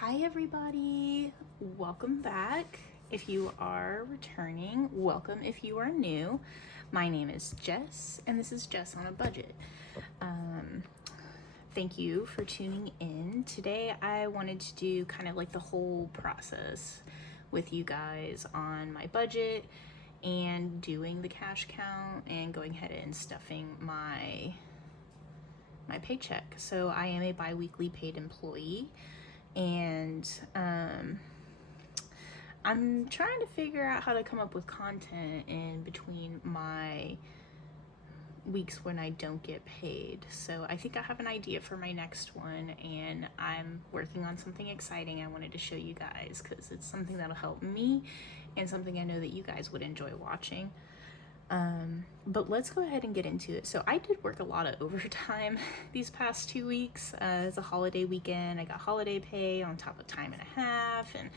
Hi everybody, welcome back. If you are returning, welcome. If you are new, my name is Jess and this is Jess on a Budget. Thank you for tuning in. Today I wanted to do kind of like the whole process with you guys on my budget and doing the cash count and going ahead and stuffing my paycheck. So I am a bi-weekly paid employee, and I'm trying to figure out how to come up with content in between my weeks when I don't get paid. So I think I have an idea for my next one, and I'm working on something exciting I wanted to show you guys because it's something that'll help me and something I know that you guys would enjoy watching. But let's go ahead and get into it. So I did work a lot of overtime these past 2 weeks. It's a holiday weekend. I got holiday pay on top of time and a half, and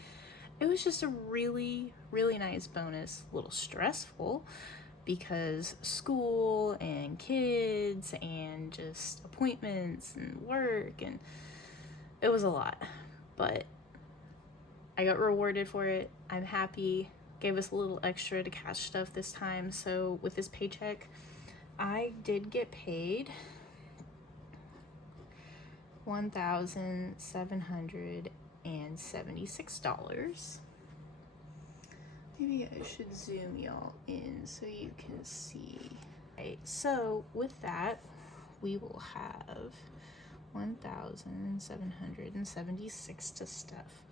it was just a really, really nice bonus. A little stressful because school and kids and just appointments and work, and it was a lot, but I got rewarded for it. I'm happy. Gave us a little extra to cash stuff this time. So with this paycheck, I did get paid $1,776. Maybe I should zoom y'all in so you can see. Okay, so with that, we will have 1,776 to stuff.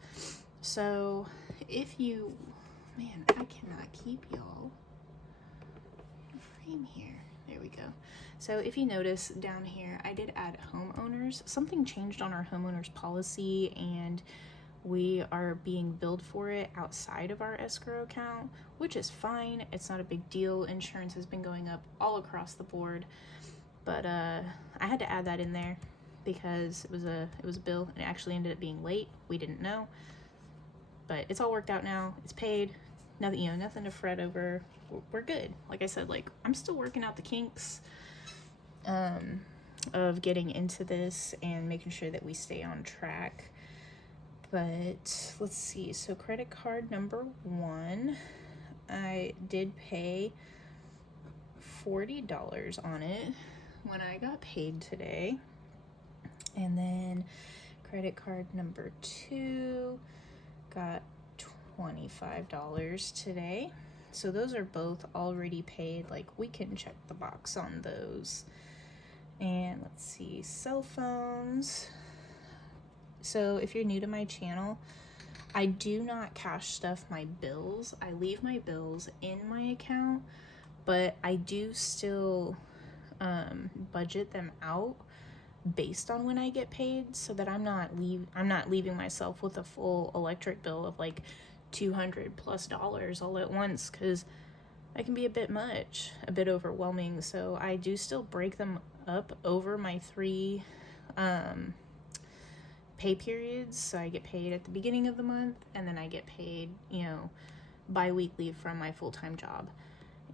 So if you, man, I cannot keep y'all in frame here. There we go. So if you notice down here, I did add homeowners. Something changed on our homeowners policy, and we are being billed for it outside of our escrow account, which is fine. It's not a big deal. Insurance has been going up all across the board, but I had to add that in there because it was a bill, and it actually ended up being late. We didn't know, but it's all worked out now. It's paid. Nothing, nothing to fret over. We're good. Like I said, like I'm still working out the kinks of getting into this and making sure that we stay on track. But let's see. So credit card number 1, I did pay $40 on it when I got paid today. And then credit card number 2 got $25 today. So those are both already paid. Like we can check the box on those. And let's see, cell phones. So if you're new to my channel, I do not cash stuff my bills. I leave my bills in my account, but I do still budget them out based on when I get paid, so that I'm not leaving myself with a full electric bill of like $200+ all at once, because that can be a bit much, a bit overwhelming. So I do still break them up over my 3 pay periods. So I get paid at the beginning of the month, and then I get paid, bi-weekly from my full-time job.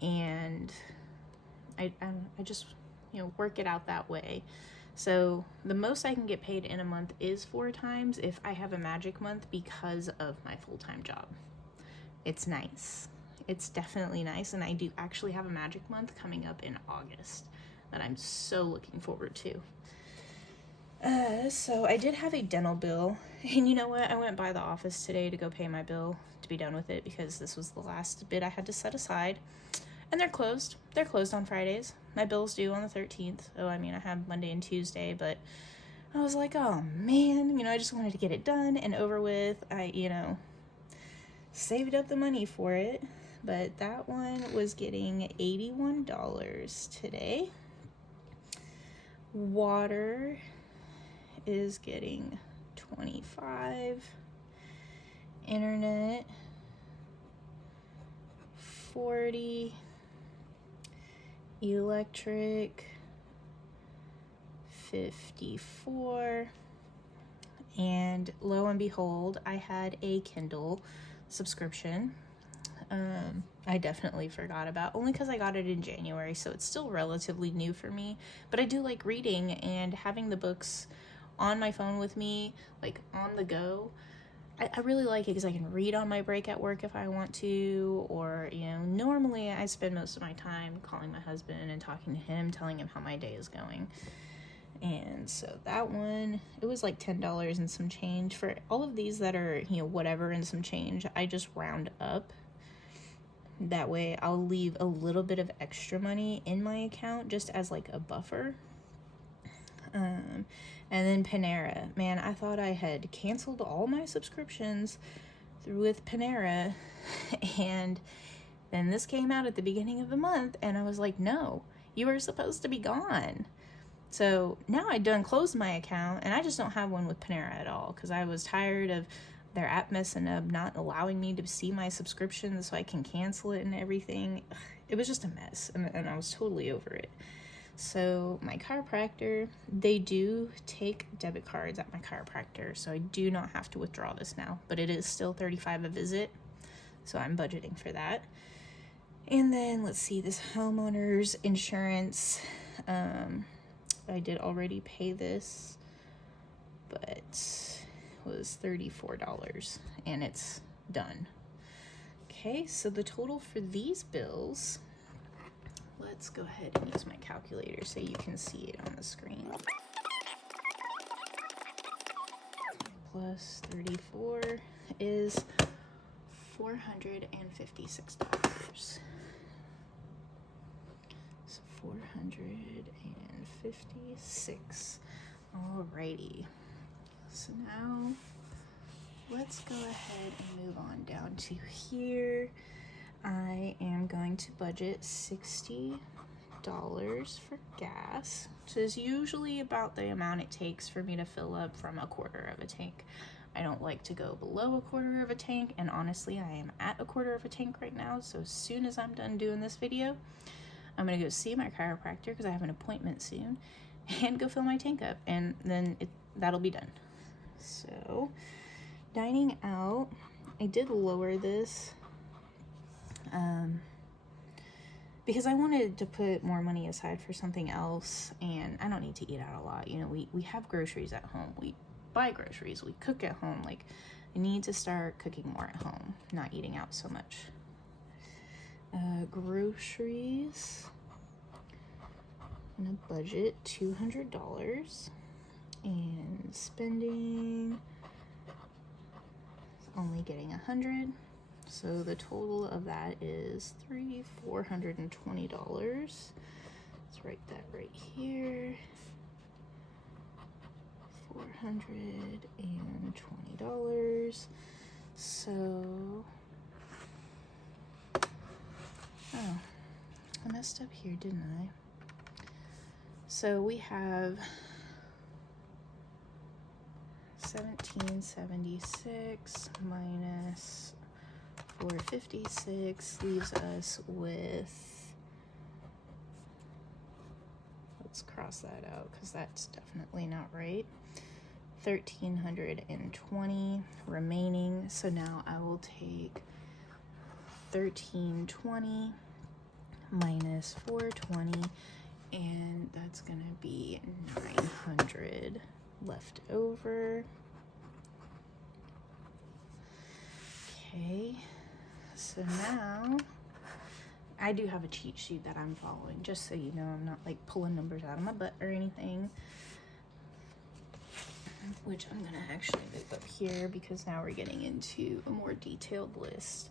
And I just, work it out that way. So the most I can get paid in a month is 4 times if I have a magic month because of my full-time job. It's nice. It's definitely nice. And I do actually have a magic month coming up in August that I'm so looking forward to. So I did have a dental bill, and you know what? I went by the office today to go pay my bill to be done with it, because this was the last bit I had to set aside. And they're closed. They're closed on Fridays. My bill's due on the 13th. So, I mean, I have Monday and Tuesday, but I was like, oh man, I just wanted to get it done and over with. I, saved up the money for it, but that one was getting $81 today. Water is getting $25. Internet, $40. Electric, $54. And lo and behold, I had a Kindle subscription. I definitely forgot about, only because I got it in January, so it's still relatively new for me, but I do like reading, and having the books on my phone with me, like on the go, I really like it because I can read on my break at work if I want to, or, you know, normally I spend most of my time calling my husband and talking to him, telling him how my day is going. And so that one, it was like $10 and some change. For all of these that are, you know, whatever and some change, I just round up. That way I'll leave a little bit of extra money in my account just as like a buffer. And then Panera, man, I thought I had canceled all my subscriptions with Panera, and then this came out at the beginning of the month, and I was like, no, you were supposed to be gone. So now I done closed my account, and I just don't have one with Panera at all, because I was tired of their app messing up, not allowing me to see my subscriptions so I can cancel it and everything. It was just a mess, and I was totally over it. So my chiropractor, they do take debit cards at my chiropractor, so I do not have to withdraw this now, but it is still $35 a visit, so I'm budgeting for that. And then let's see, this homeowner's insurance, I did already pay this, but it was $34 and it's done. Okay, so the total for these bills, let's go ahead and use my calculator so you can see it on the screen. Plus 34 is $456. So 456. Alrighty. So now let's go ahead and move on down to here. I am going to budget $60 for gas, which is usually about the amount it takes for me to fill up from a quarter of a tank. I don't like to go below a quarter of a tank, and honestly, I am at a quarter of a tank right now, so as soon as I'm done doing this video, I'm gonna go see my chiropractor because I have an appointment soon, and go fill my tank up, and then that'll be done. So, dining out, I did lower this because I wanted to put more money aside for something else, and I don't need to eat out a lot. You know, we have groceries at home. We buy groceries. We cook at home. Like, I need to start cooking more at home, not eating out so much. Groceries, I'm gonna budget $200, and spending, only getting $100. So the total of that is $420. Let's write that right here. $420. So, oh, I messed up here, didn't I? So we have 1776 minus 456 leaves us with, let's cross that out because that's definitely not right, 1,320 remaining. So now I will take 1,320 minus 420, and that's gonna be 900 left over. Okay, so now I do have a cheat sheet that I'm following, just so you know. I'm not like pulling numbers out of my butt or anything, which I'm gonna actually move up here because now we're getting into a more detailed list.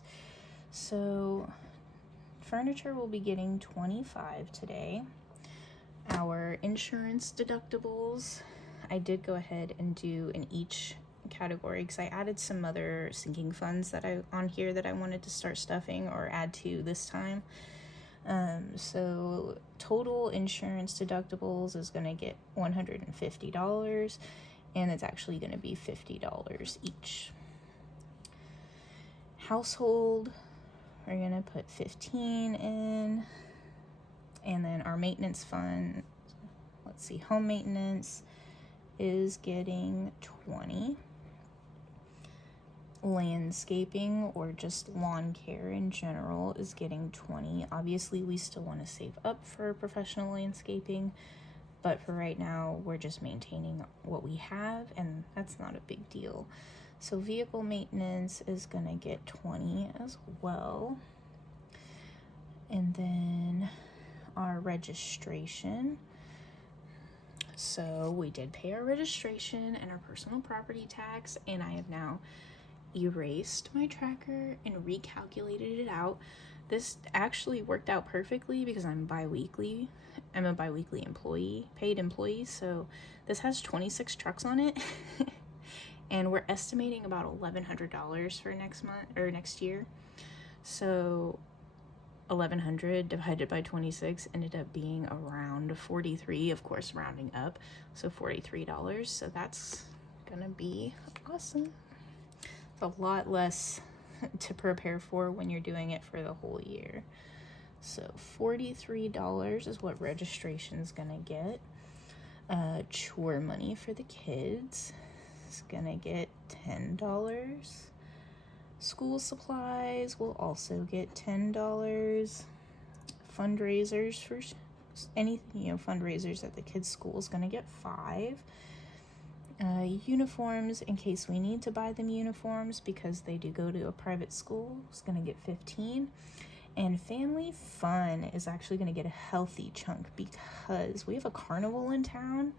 So furniture will be getting $25 today. Our insurance deductibles, I did go ahead and do in each category because I added some other sinking funds that I wanted to start stuffing or add to this time. So total insurance deductibles is going to get $150, and it's actually going to be $50 each. Household, we're going to put 15 in, and then our maintenance fund, let's see, home maintenance is getting 20. Landscaping, or just lawn care in general, is getting 20. Obviously we still want to save up for professional landscaping, but for right now, we're just maintaining what we have, and that's not a big deal. So vehicle maintenance is gonna get 20 as well. And then our registration. So we did pay our registration and our personal property tax, and I have now erased my tracker and recalculated it out. This actually worked out perfectly because I'm biweekly. I'm a biweekly employee, paid employee, so this has 26 trucks on it. And we're estimating about $1,100 for next month or next year. So 1,100 divided by 26 ended up being around 43, of course rounding up, so $43. So that's gonna be awesome. It's a lot less to prepare for when you're doing it for the whole year. So $43 is what registration's gonna get. Chore money for the kids is gonna get $10. School supplies will also get $10. Fundraisers for anything, fundraisers at the kids' school is gonna get $5. Uniforms, in case we need to buy them uniforms because they do go to a private school, is gonna get $15. And family fun is actually gonna get a healthy chunk because we have a carnival in town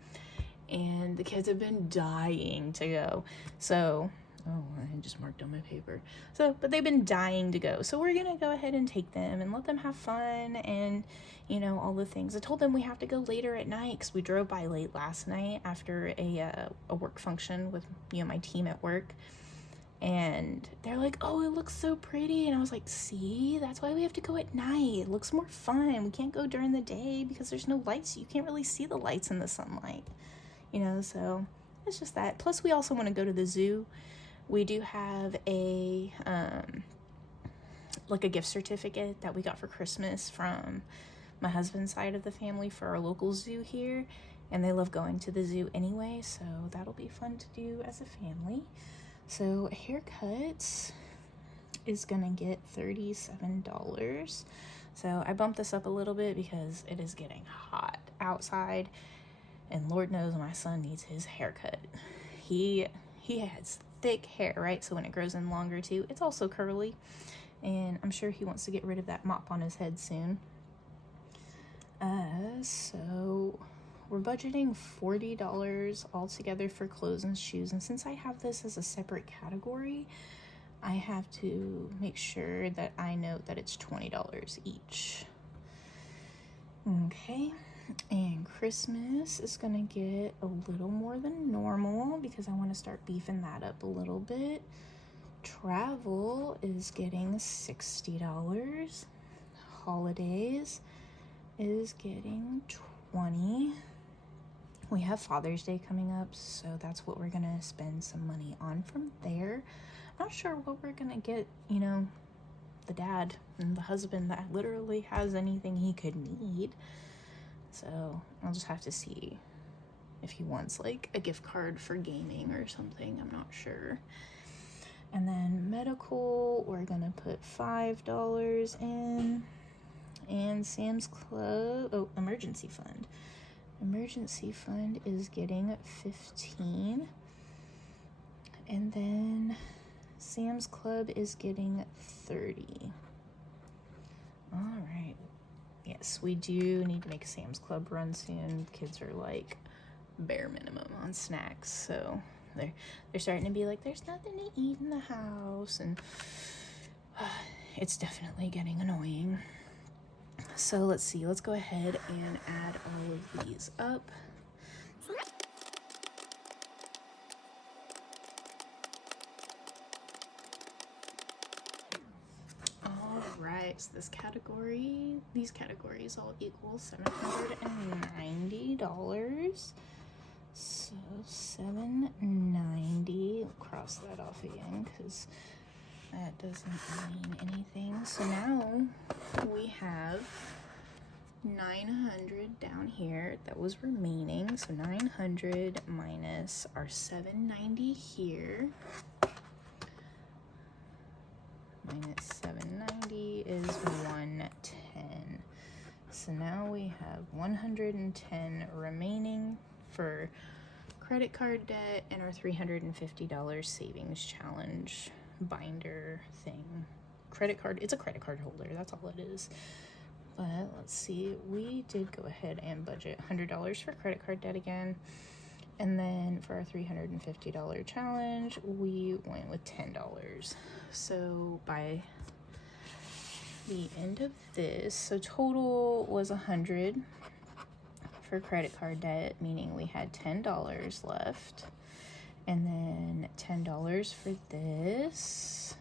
and the kids have been dying to go. So, oh, I just marked on my paper. So, but they've been dying to go. So we're gonna go ahead and take them and let them have fun and, all the things. I told them we have to go later at night because we drove by late last night after a work function with, my team at work. And they're like, oh, it looks so pretty. And I was like, see, that's why we have to go at night. It looks more fun. We can't go during the day because there's no lights. You can't really see the lights in the sunlight, so it's just that. Plus, we also want to go to the zoo. We do have a gift certificate that we got for Christmas from my husband's side of the family for our local zoo here, and they love going to the zoo anyway, so that'll be fun to do as a family. So haircuts is gonna get $37. So I bumped this up a little bit because it is getting hot outside, and Lord knows my son needs his haircut. He has thick hair, right? So when it grows in longer too, it's also curly, and I'm sure he wants to get rid of that mop on his head soon. So we're budgeting $40 altogether for clothes and shoes, and since I have this as a separate category, I have to make sure that I note that it's $20 each. Okay, and Christmas is gonna get a little more than normal because I want to start beefing that up a little bit. Travel is getting $60. Holidays is getting $20. We have Father's Day coming up, so that's what we're gonna spend some money on from there. I'm not sure what we're gonna get, the dad and the husband that literally has anything he could need. So I'll just have to see if he wants a gift card for gaming or something. I'm not sure. And then medical, we're gonna put $5 in. And Sam's Club, emergency fund. Emergency fund is getting $15. And then Sam's Club is getting $30. All right. Yes, we do need to make a Sam's Club run soon. Kids are bare minimum on snacks, so they're starting to be like, there's nothing to eat in the house, and it's definitely getting annoying. So let's see, let's go ahead and add all of these up. All right, so these categories all equal $790. So $790, we'll cross that off again because that doesn't mean anything. So now we have 900 down here that was remaining. So 900 minus our 790 here. Minus 790 is 110. So now we have 110 remaining for credit card debt and our $350 savings challenge binder thing. Credit card, it's a credit card holder, that's all it is. But let's see, we did go ahead and budget $100 for credit card debt again. And then for our $350 challenge, we went with $10. So by the end of this, so total was $100 for credit card debt, meaning we had $10 left. And then $10 for this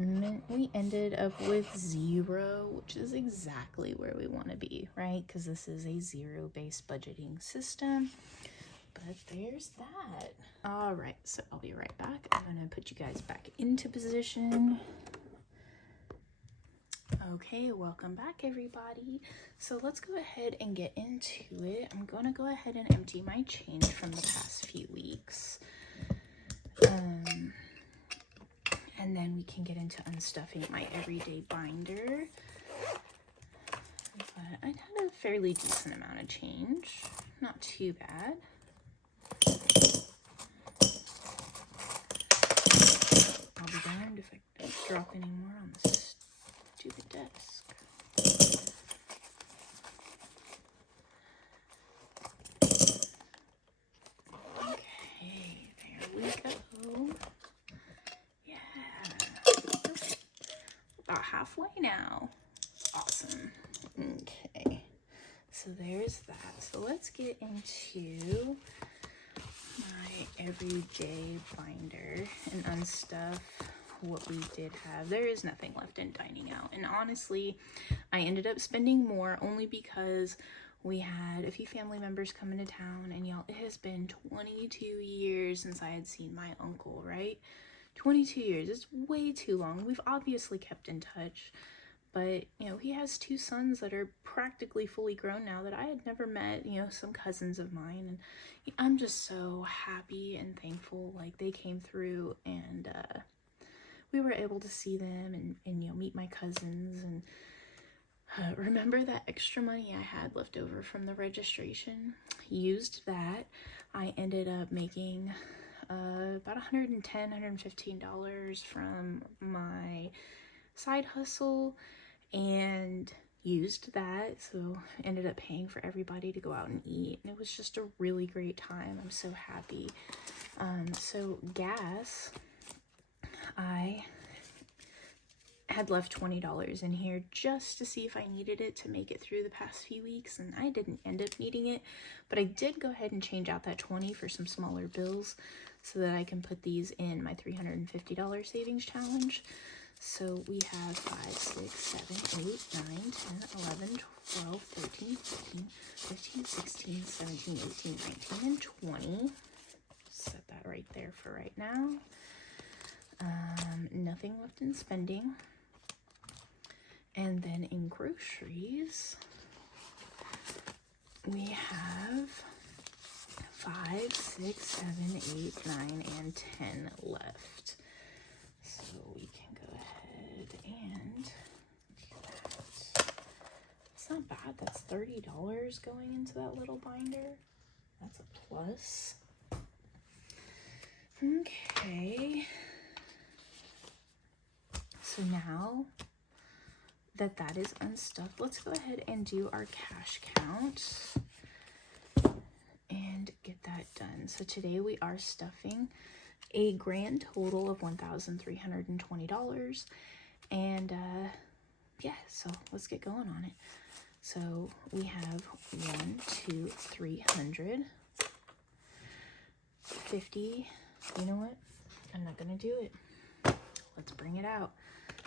meant we ended up with $0, which is exactly where we want to be, right? Because this is a zero-based budgeting system. But there's that. All right, so I'll be right back. I'm gonna put you guys back into position. Okay, welcome back, everybody. So let's go ahead and get into it. I'm gonna go ahead and empty my change from the past few weeks. And then we can get into unstuffing my everyday binder. But I had a fairly decent amount of change. Not too bad. I'll be darned if I don't drop any more on this stupid desk. Okay, there we go. Yeah. About halfway now. Awesome. Okay. So there's that. So let's get into my everyday binder and unstuff what we did have. There is nothing left in dining out, and honestly I ended up spending more only because we had a few family members come into town, and y'all, it has been 22 years since I had seen my uncle, right? 22 years, it's way too long. We've obviously kept in touch, but you know, he has two sons that are practically fully grown now that I had never met, you know, some cousins of mine, and I'm just so happy and thankful like they came through, and we were able to see them and you know, meet my cousins, and remember that extra money I had left over from the registration? Used that. I ended up making about $110, $115 from my side hustle, and used that, so ended up paying for everybody to go out and eat, and it was just a really great time. I'm so happy. So gas, I had left $20 in here just to see if I needed it to make it through the past few weeks, and I didn't end up needing it, but I did go ahead and change out that $20 for some smaller bills so that I can put these in my $350 savings challenge. So we have 5, 6, 7, 8, 9, 10, 11, 12, 13, 14, 15, 16, 17, 18, 19, and 20. Set that right there for right now. Nothing left in spending. And then in groceries, we have 5, 6, 7, 8, 9, and 10 left. So we can go ahead and do that. It's not bad. That's $30 going into that little binder. That's a plus. Okay. So now that that is unstuffed, let's go ahead and do our cash count and get that done. So today we are stuffing a grand total of $1,320, and yeah, so let's get going on it. So we have 1, 2, 300, 50. You know what? I'm not gonna do it. Let's bring it out.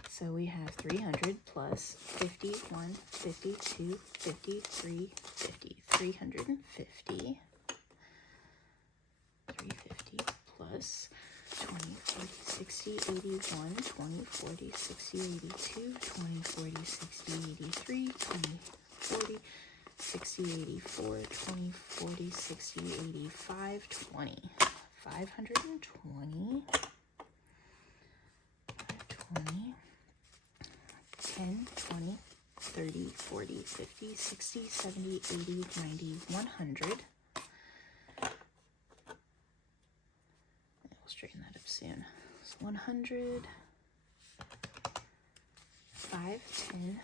So we have 300 plus 51, 52, 53, 50, 350, 350 plus 20, 40, 60, 81, 20, 40, 60, 82, 20, 40, 60, 83, 20, 40, 60, 84, 20, 40, 60, 85, 20, 520, 520, 10, 20, 30, 40, 50, 60, 70, 80, 90, 100. I'll straighten that up soon. So 100, 5, 10,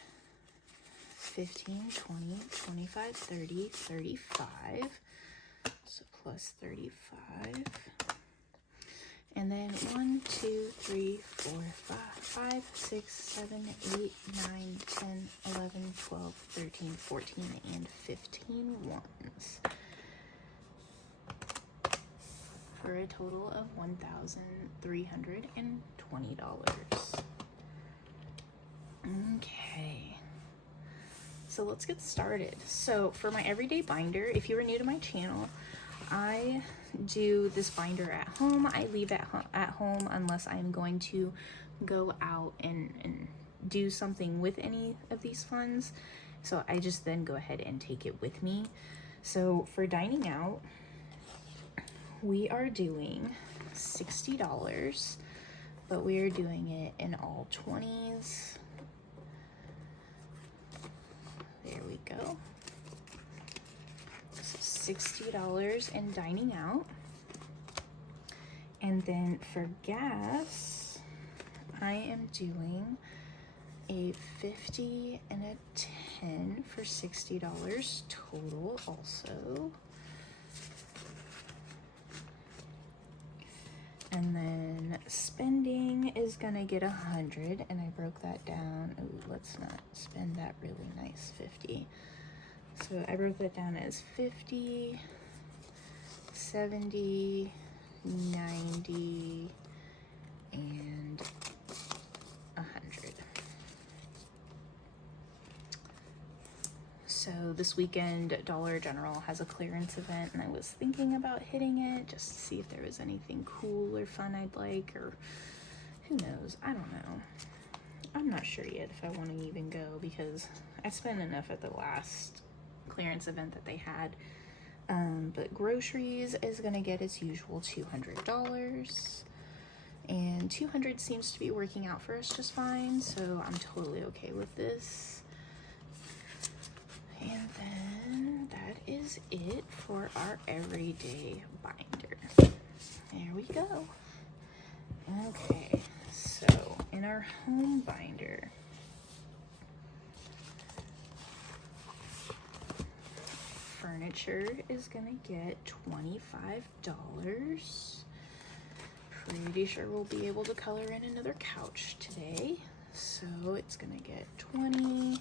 15, 20, 25, 30, 35. So plus 35. And then 1, 2, 3, 4, 5, 6, 7, 8, 9, 10, 11, 12, 13, 14, and 15 ones. For a total of $1,320. Okay. So let's get started. So for my everyday binder, if you are new to my channel, I do this binder at home. I leave it at home unless I'm going to go out and do something with any of these funds. So I just then go ahead and take it with me. So for dining out, we are doing $60, but we are doing it in all 20s. There we go. $60 in dining out. And then for gas, I am doing a 50 and a 10 for $60 total also. And then spending is gonna get 100, and I broke that down. Ooh, let's not spend that really nice 50. So I broke that down as 50, 70, 90, and 100. So this weekend, Dollar General has a clearance event, and I was thinking about hitting it just to see if there was anything cool or fun I'd like, or who knows, I don't know. I'm not sure yet if I want to even go because I spent enough at the last clearance event that they had. But groceries is gonna get its usual $200, and 200 seems to be working out for us just fine, so I'm totally okay with this. And then that is it for our everyday binder. There we go. Okay, so in our home binder, furniture is gonna get $25. Pretty sure we'll be able to color in another couch today, so it's gonna get 20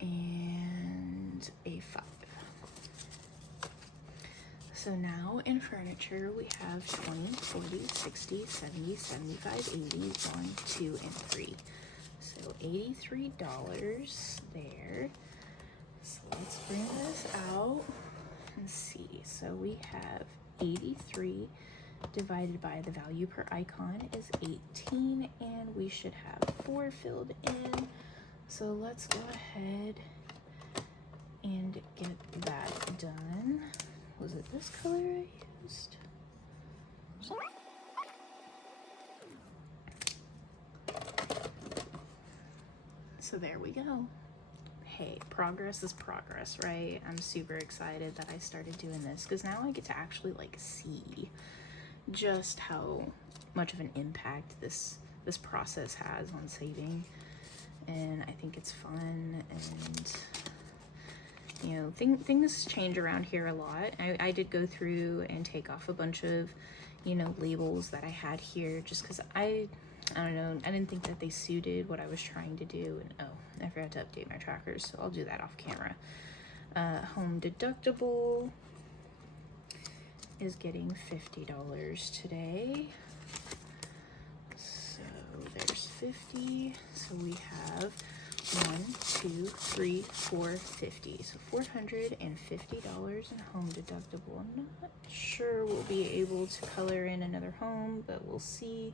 and a 5. So now in furniture we have 20, 40, 60, 70, 75, 80, 1, 2, and 3. So $83 there. So let's bring this out and see. So we have 83 divided by the value per icon is 18, and we should have 4 filled in. So let's go ahead and get that done. Was it this color I used? So there we go. Hey, progress is progress, right? I'm super excited that I started doing this because now I get to actually like see just how much of an impact this process has on saving. And I think it's fun, and you know, things change around here a lot. I did go through and take off a bunch of, you know, labels that I had here just because I don't know, I didn't think that they suited what I was trying to do. And oh, I forgot to update my trackers, so I'll do that off camera. Home deductible is getting $50 today. So there's 50. So we have 1, 2, 3, 4, 50. So $450 in home deductible. I'm not sure we'll be able to color in another home, but we'll see.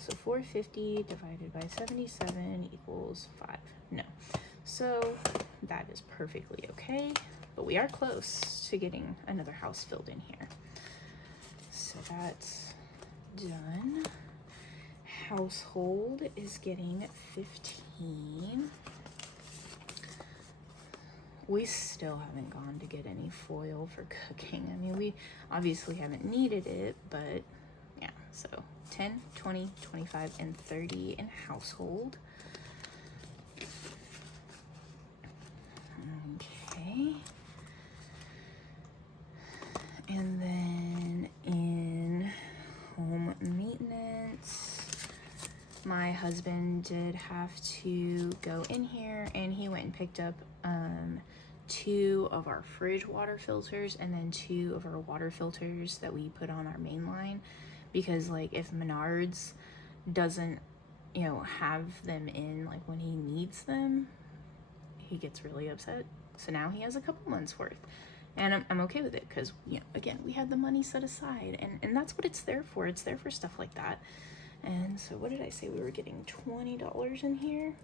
So 450 divided by 77 equals 5. No. So that is perfectly okay, but we are close to getting another house filled in here. So that's done. Household is getting 15. we still haven't gone to get any foil for cooking. I mean, we obviously haven't needed it, but yeah, so 10, 20, 25, and 30 in household. Okay. And then in home maintenance, my husband did have to go in here and he went and picked up 2 of our fridge water filters and then 2 of our water filters that we put on our main line, because like if Menards doesn't, you know, have them in like when he needs them, he gets really upset. So now he has a couple months worth, and I'm okay with it, because, you know, again, we had the money set aside, and that's what it's there for. It's there for stuff like that. And so what did I say? We were getting $20 in here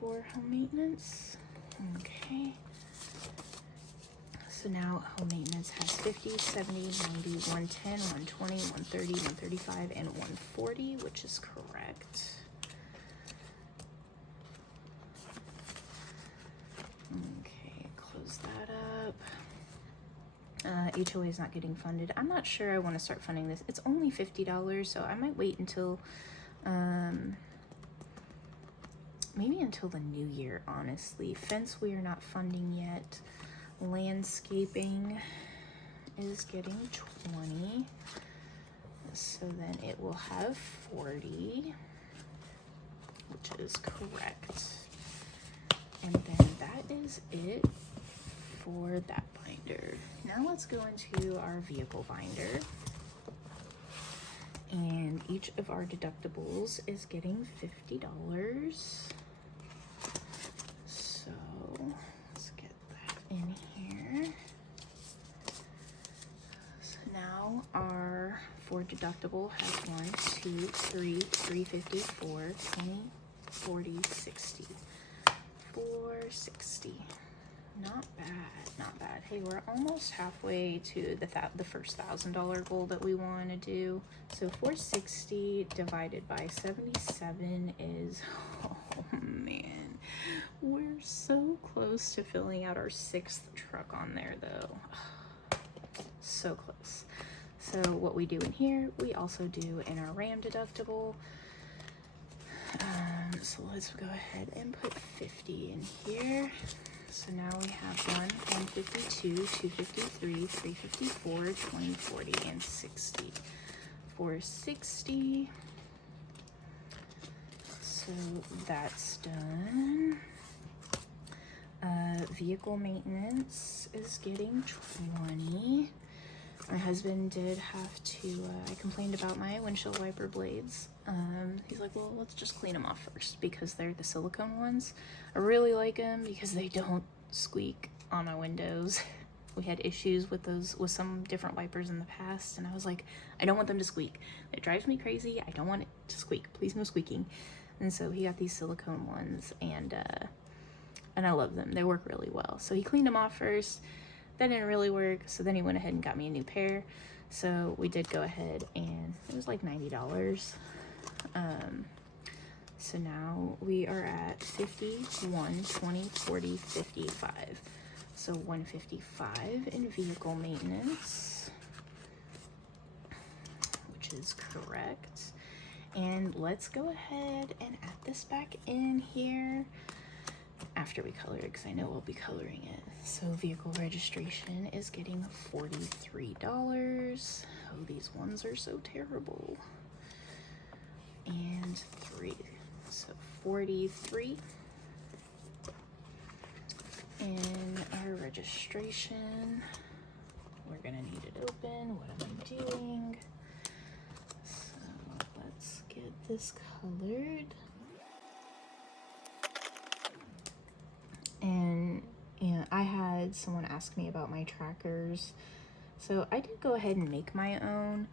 for home maintenance. Okay. So now home maintenance has 50, 70, 90, 110, 120, 130, 135, and 140, which is correct. Okay, close that up. HOA is not getting funded. I'm not sure I want to start funding this. It's only $50, so I might wait until maybe until the new year, honestly. Fence we are not funding yet. Landscaping is getting 20, so then it will have 40, which is correct. And then that is it for that binder. Now let's go into our vehicle binder. And each of our deductibles is getting $50. So let's get that in here. So now our Ford deductible has 1, 2, 3, 350, 4, 20, 40, 60. 460. Not bad, not bad. Hey, we're almost halfway to the first $1,000 goal that we want to do. So 460 divided by 77 is, oh man, we're so close to filling out our 6th truck on there though. So close. So what we do in here, we also do in our Ram deductible. So let's go ahead and put 50 in here. So now we have 152, 253, 354, 20, 40, and 60. 460. So that's done. Vehicle maintenance is getting 20. My husband did have to, I complained about my windshield wiper blades. He's like, well, let's just clean them off first, because they're the silicone ones. I really like them because they don't squeak on my windows. We had issues with those, with some different wipers in the past, and I was like, I don't want them to squeak. It drives me crazy. I don't want it to squeak. Please, no squeaking. And so he got these silicone ones, and I love them. They work really well. So he cleaned them off first. That didn't really work, so then he went ahead and got me a new pair. So we did go ahead, and it was like $90. So now we are at 50, 1, 20, 40, 55. So 155 in vehicle maintenance, which is correct. And let's go ahead and add this back in here after we color it, because I know we'll be coloring it. So vehicle registration is getting $43. Oh, these ones are so terrible. And 3, so 43. And our registration, we're gonna need it open. What am I doing? So let's get this colored. And yeah, I had someone ask me about my trackers, so I did go ahead and make my own.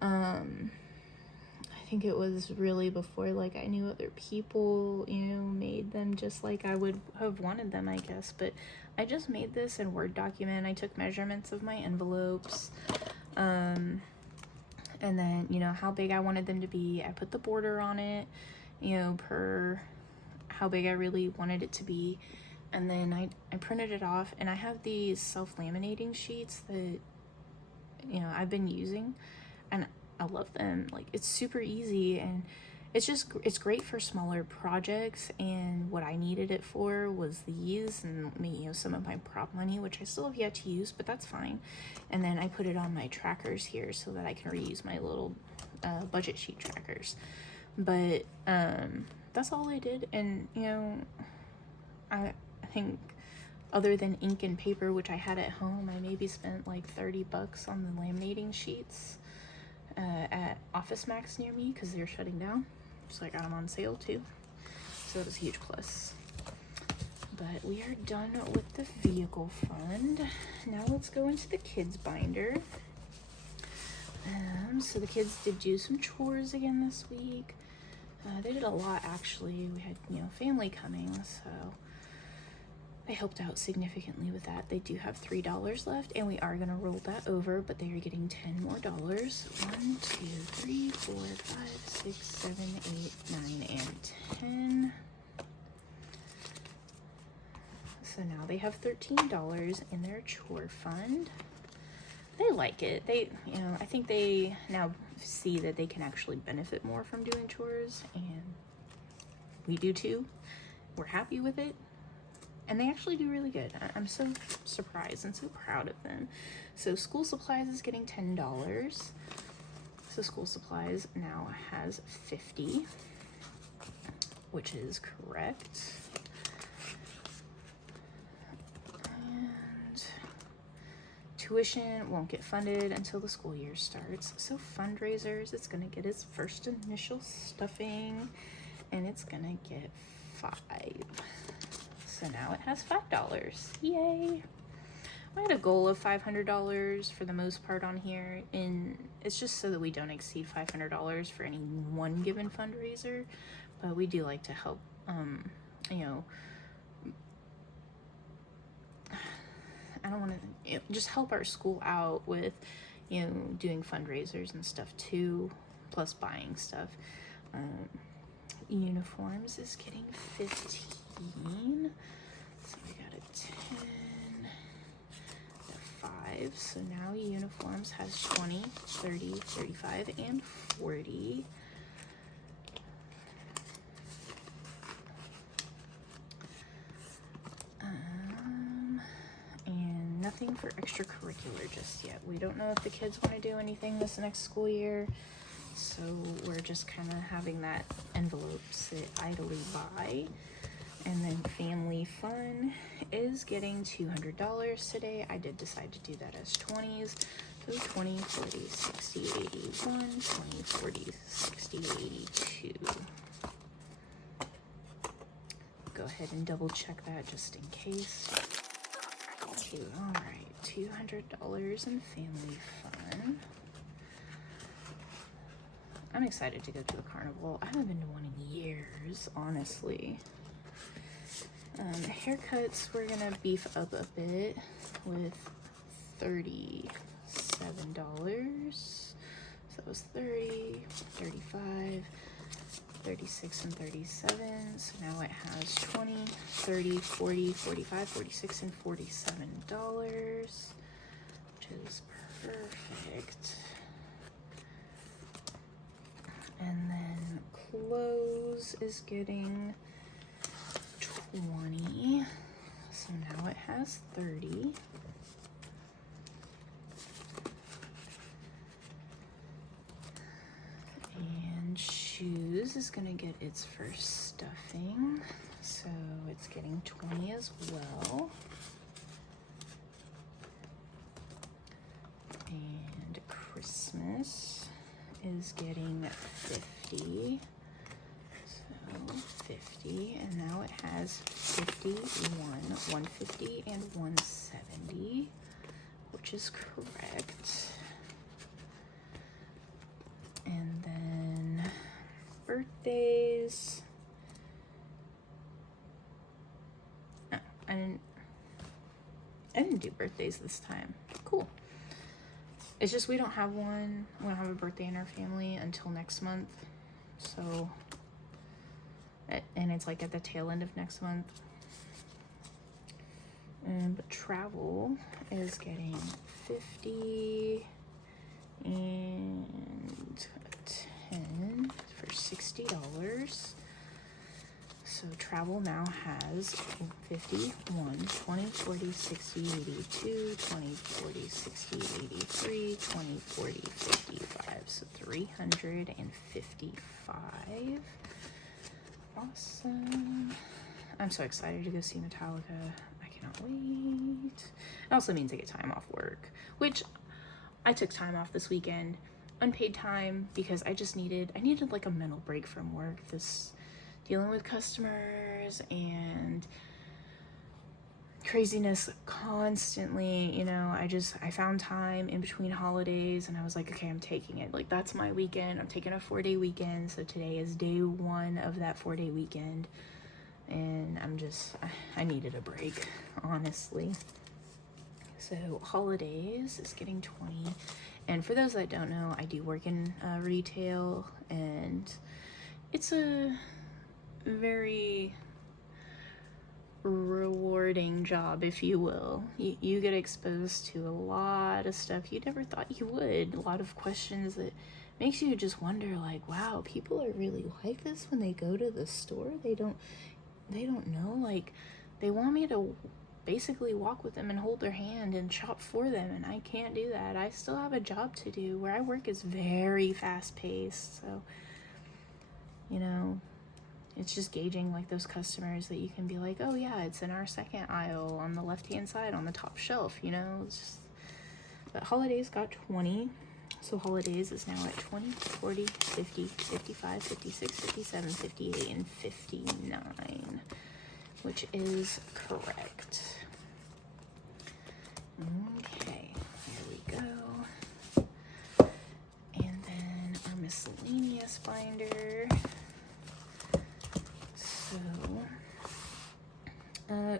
I think it was really before like I knew other people, you know, made them just like I would have wanted them, I guess. But I just made this in Word document. I took measurements of my envelopes, and then, you know, how big I wanted them to be. I put the border on it, you know, per how big I really wanted it to be. And then I printed it off, and I have these self-laminating sheets that, you know, I've been using, and I love them. Like, it's super easy, and it's great for smaller projects. And what I needed it for was these, and you know, some of my prop money, which I still have yet to use, but that's fine. And then I put it on my trackers here so that I can reuse my little budget sheet trackers. But that's all I did. And you know, I think other than ink and paper, which I had at home, I maybe spent like $30 on the laminating sheets at Office Max near me, because they're shutting down. So I got them on sale too. So it was a huge plus. But we are done with the vehicle fund. Now let's go into the kids binder. So the kids did do some chores again this week. They did a lot, actually. We had, you know, family coming, so I helped out significantly with that. They do have $3 left, and we are going to roll that over, but they are getting $10 more. 1, 2, 3, 4, 5, 6, 7, 8, 9, and 10. So now they have $13 in their chore fund. They like it. They, you know, I think they now see that they can actually benefit more from doing chores, and we do too. We're happy with it. And they actually do really good. I'm so surprised and so proud of them. So school supplies is getting $10. So school supplies now has 50, which is correct. And tuition won't get funded until the school year starts. So fundraisers, it's gonna get its first initial stuffing, and it's gonna get 5. So now it has $5. Yay! I had a goal of $500 for the most part on here, and it's just so that we don't exceed $500 for any one given fundraiser. But we do like to help, you know, I don't want to just help our school out with, you know, doing fundraisers and stuff too, plus buying stuff. Uniforms is getting 15. So we got a 10, a 5. So now uniforms has 20, 30, 35, and 40. And nothing for extracurricular just yet. We don't know if the kids want to do anything this next school year. So we're just kind of having that envelope sit idly by. And then family fun is getting $200 today. I did decide to do that as 20s. So 20, 40, 60, 81, 20, 40, 60, 82. Go ahead and double check that just in case. All right, $200 in family fun. I'm excited to go to a carnival. I haven't been to one in years, honestly. Haircuts, we're gonna beef up a bit with $37. So that was 30, 35, 36, and 37. So now it has 20, 30, 40, 45, 46, and $47, which is perfect. And then clothes is getting 20. So now it has 30. And shoes is gonna get its first stuffing. So it's getting 20 as well. And Christmas is getting 50. So 50, and now it has 51, 150, and 170, which is correct. And then birthdays. Oh, I didn't do birthdays this time. Cool. It's just we don't have one. We don't have a birthday in our family until next month. So, and it's like at the tail end of next month. But travel is getting 50 and 10 for $60. So travel now has 50, 20, 40, 60, 82, 20, 40, 60, 83, 20, 40, 55. So 355. Awesome. I'm so excited to go see Metallica. I cannot wait. It also means I get time off work, which I took time off this weekend, unpaid time, because I needed like a mental break from work. Dealing with customers and craziness constantly, you know, I found time in between holidays and I was like, okay, I'm taking it. Like, that's my weekend. I'm taking a 4-day weekend. So today is day 1 of that 4-day weekend. And I needed a break, honestly. So holidays is getting 20. And for those that don't know, I do work in retail, and it's a very rewarding job, if you will. You get exposed to a lot of stuff you never thought you would. A lot of questions that makes you just wonder, like, wow, people are really like this when they go to the store. They don't know, like, they want me to basically walk with them and hold their hand and shop for them, and I can't do that. I still have a job to do. Where I work is very fast paced, so, you know, it's just gauging like those customers that you can be like, oh yeah, it's in our second aisle on the left hand side on the top shelf, you know. It's just, but holidays got 20. So holidays is now at 20, 40, 50, 55, 56, 57, 58, and 59, which is correct. Okay, here we go. And then our miscellaneous binder. So,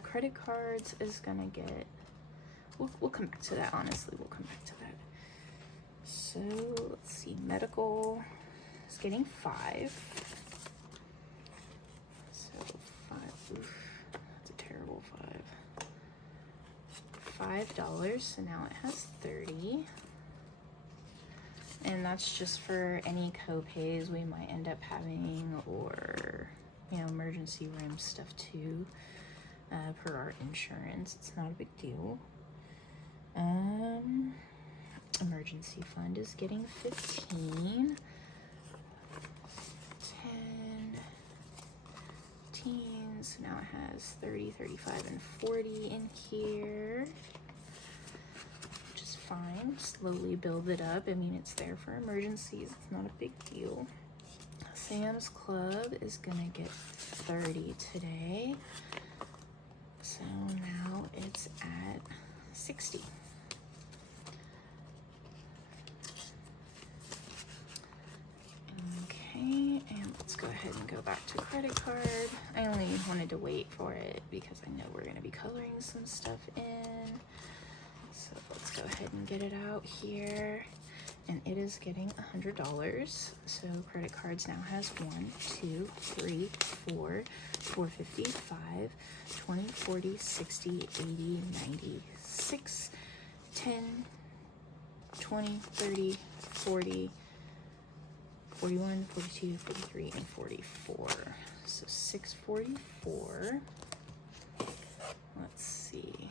credit cards is gonna get, we'll come back to that, honestly, we'll come back to that. So, let's see, medical is getting 5. So, 5, oof, that's a terrible 5. $5, so now it has 30. And that's just for any co-pays we might end up having, or, you know, emergency room stuff too, per our insurance. It's not a big deal. Emergency fund is getting 15. 10, so now it has 30, 35, and 40 in here, which is fine. Slowly build it up. I mean, it's there for emergencies. It's not a big deal. Sam's Club is gonna get 30 today. So now it's at 60. Okay, and let's go ahead and go back to credit card. I only wanted to wait for it because I know we're gonna be coloring some stuff in. So let's go ahead and get it out here. And it is getting $100. So credit cards now has 1, 2, 3, 4, 455, 20, 40, 60, 80, 90, 6, 10, 20, 30, 40, 41, 42, 43, and 44. So 644. Let's see.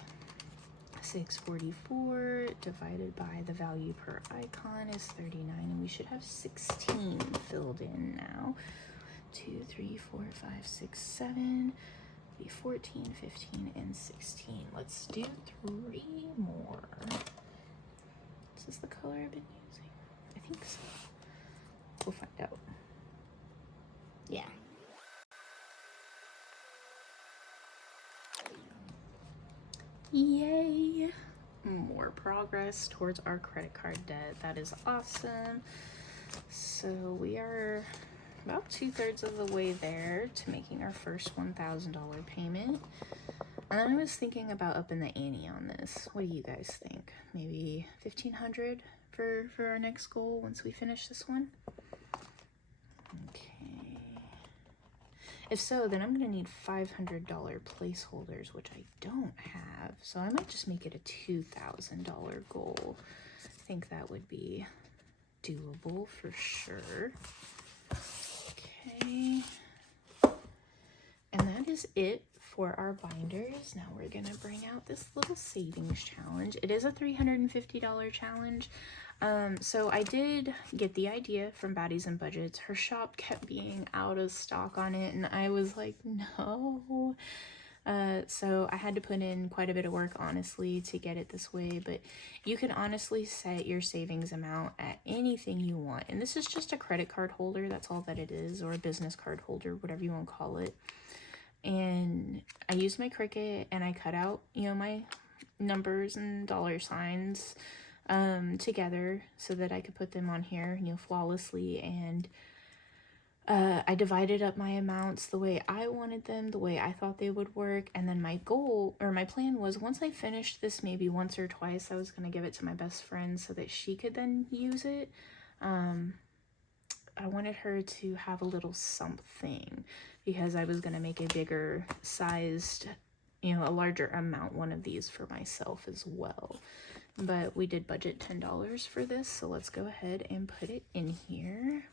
644 divided by the value per icon is 39, and we should have 16 filled in now. 2, 3, 4, 5, 6, 7, be 14, 15, and 16. Let's do 3 more. Is this the color I've been using? I think so. We'll find out. Yeah. Yay! More progress towards our credit card debt. That is awesome. So we are about 2/3 of the way there to making our first $1,000 payment. And then I was thinking about upping the ante on this. What do you guys think? Maybe $1,500 for our next goal once we finish this one? Okay. If so, then I'm gonna need $500 placeholders, which I don't have. So I might just make it a $2,000 goal. I think that would be doable for sure. Okay. And that is it for our binders. Now we're gonna bring out this little savings challenge. It is a $350 challenge. So I did get the idea from Baddies and Budgets. Her shop kept being out of stock on it, and I was like, no. So I had to put in quite a bit of work, honestly, to get it this way, but you can honestly set your savings amount at anything you want. And this is just a credit card holder, that's all that it is, or a business card holder, whatever you want to call it. And I used my Cricut and I cut out, you know, my numbers and dollar signs together so that I could put them on here, you know, flawlessly. And I divided up my amounts the way I wanted them, the way I thought they would work. And then my goal, or my plan was, once I finished this maybe once or twice, I was going to give it to my best friend so that she could then use it. I wanted her to have a little something because I was going to make a bigger sized, you know, a larger amount one of these for myself as well. But we did budget $10 for this, so let's go ahead and put it in here.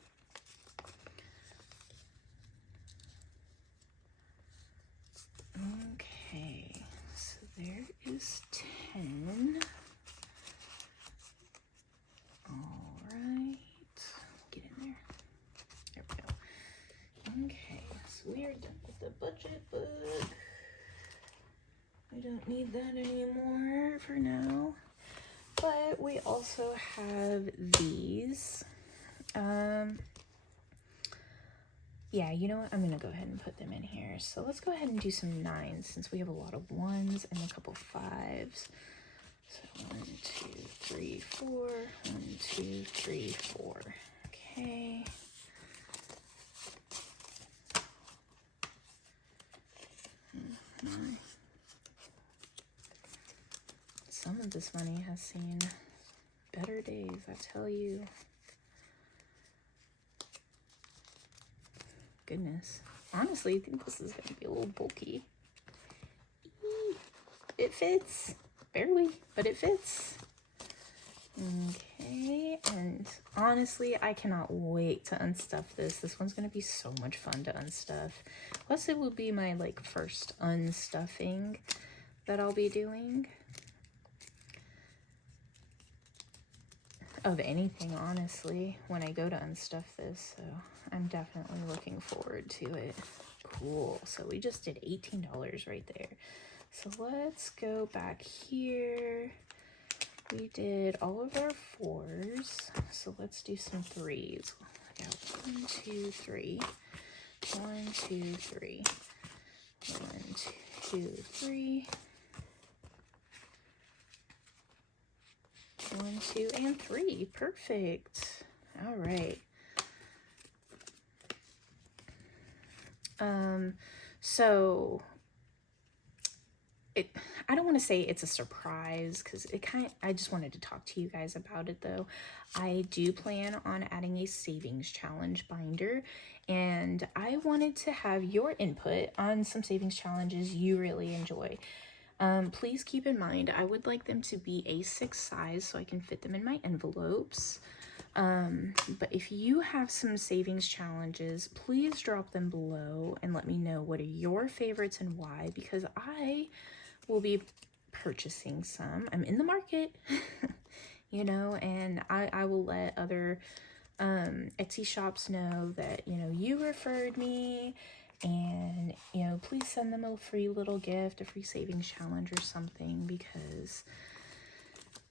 Okay, so there is 10. All right, get in there. There we go. Okay, so we are done with the budget book. We don't need that anymore for now. But we also have these. Yeah, you know what? I'm going to go ahead and put them in here. So let's go ahead and do some 9s since we have a lot of 1s and a couple 5s. So 1, 2, 3, 4. 1, 2, 3, 4. Okay. Some of this money has seen better days, I tell you. Goodness. Honestly, I think this is going to be a little bulky. It fits. Barely, but it fits. Okay, and honestly, I cannot wait to unstuff this. This one's going to be so much fun to unstuff. Plus, it will be my, like, first unstuffing that I'll be doing. Of anything, honestly, when I go to unstuff this, so I'm definitely looking forward to it. Cool. So we just did $18 right there. So let's go back here. We did all of our 4s, so let's do some 3s. I got 1, 2, 3. 1, 2, 3. 1, 2, 3. 1, 2, and 3. Perfect. All right. So I don't want to say it's a surprise because I just wanted to talk to you guys about it though. I do plan on adding a savings challenge binder, and I wanted to have your input on some savings challenges you really enjoy. Please keep in mind, I would like them to be A6 size so I can fit them in my envelopes. But if you have some savings challenges, please drop them below and let me know what are your favorites and why, because I will be purchasing some. I'm in the market, you know, and I will let other Etsy shops know that, you know, you referred me. And, you know, please send them a free little gift, a free savings challenge or something, because,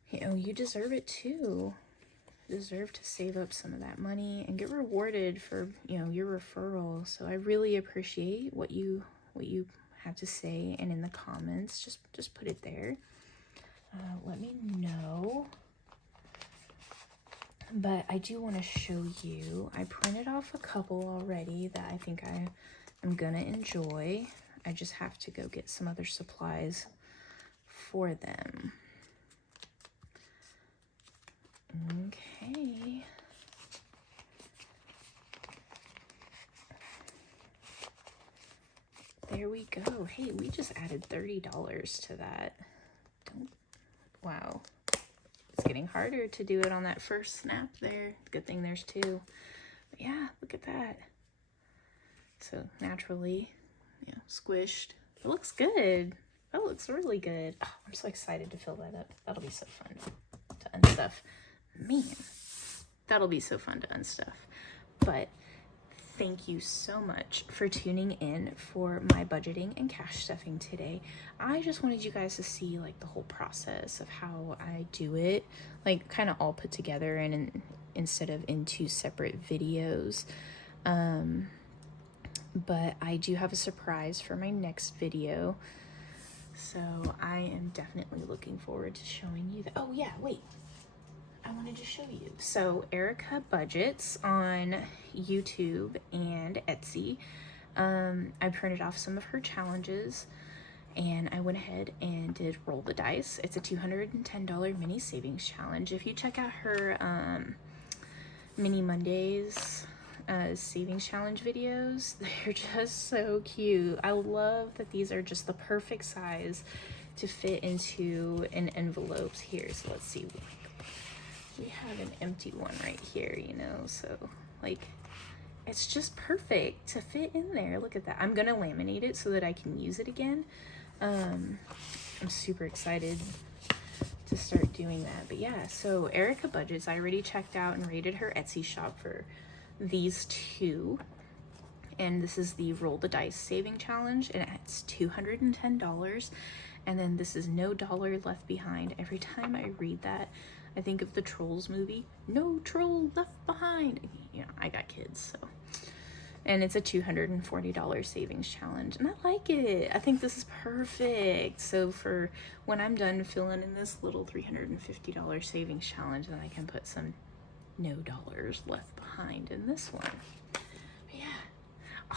you know, you deserve it too. You deserve to save up some of that money and get rewarded for, you know, your referral. So I really appreciate what you have to say, and in the comments, just put it there. Let me know. But I do want to show you, I printed off a couple already that I think I'm gonna enjoy. I just have to go get some other supplies for them. Okay. there we go. Hey, we just added $30 to that. Wow. It's getting harder to do it on that first snap there. Good thing there's two. But yeah, look at that. So naturally, squished. It looks good. That looks really good. Oh, I'm so excited to fill that up. That'll be so fun to unstuff. Man, that'll be so fun to unstuff. But thank you so much for tuning in for my budgeting and cash stuffing today. I just wanted you guys to see like the whole process of how I do it, like kind of all put together and instead of in two separate videos. But I do have a surprise for my next video. So I am definitely looking forward to showing you that. Oh yeah, wait. I wanted to show you. So Erica Budgets on YouTube and Etsy. I printed off some of her challenges and I went ahead and did Roll the Dice. It's a $210 mini savings challenge. If you check out her Mini Mondays savings challenge videos, they're just so cute. I love that these are just the perfect size to fit into an envelope here. So let's see. We have an empty one right here, so like it's just perfect to fit in there. Look at that. I'm gonna laminate it so that I can use it again. I'm super excited to start doing that. But yeah, so Erica Budgets, I already checked out and rated her Etsy shop for these two, and this is the Roll the Dice saving challenge, and it's $210. And then this is No Dollar Left Behind. Every time I read that, I think of the Trolls movie, No Troll Left Behind. I got kids, so. And it's a $240 savings challenge, and I like it. I think this is perfect. So for when I'm done filling in this little $350 savings challenge, then I can put some No Dollars Left Behind in this one. But yeah,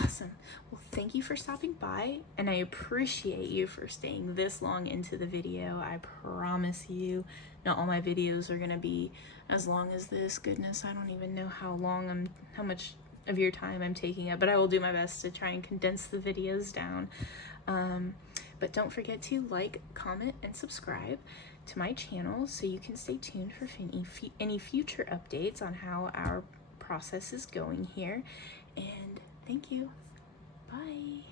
awesome. Well, thank you for stopping by, and I appreciate you for staying this long into the video. I promise you, not all my videos are gonna be as long as this. Goodness, I don't even know how much of your time I'm taking up, but I will do my best to try and condense the videos down. But don't forget to like, comment, and subscribe to my channel so you can stay tuned for any future updates on how our process is going here. And thank you. Bye.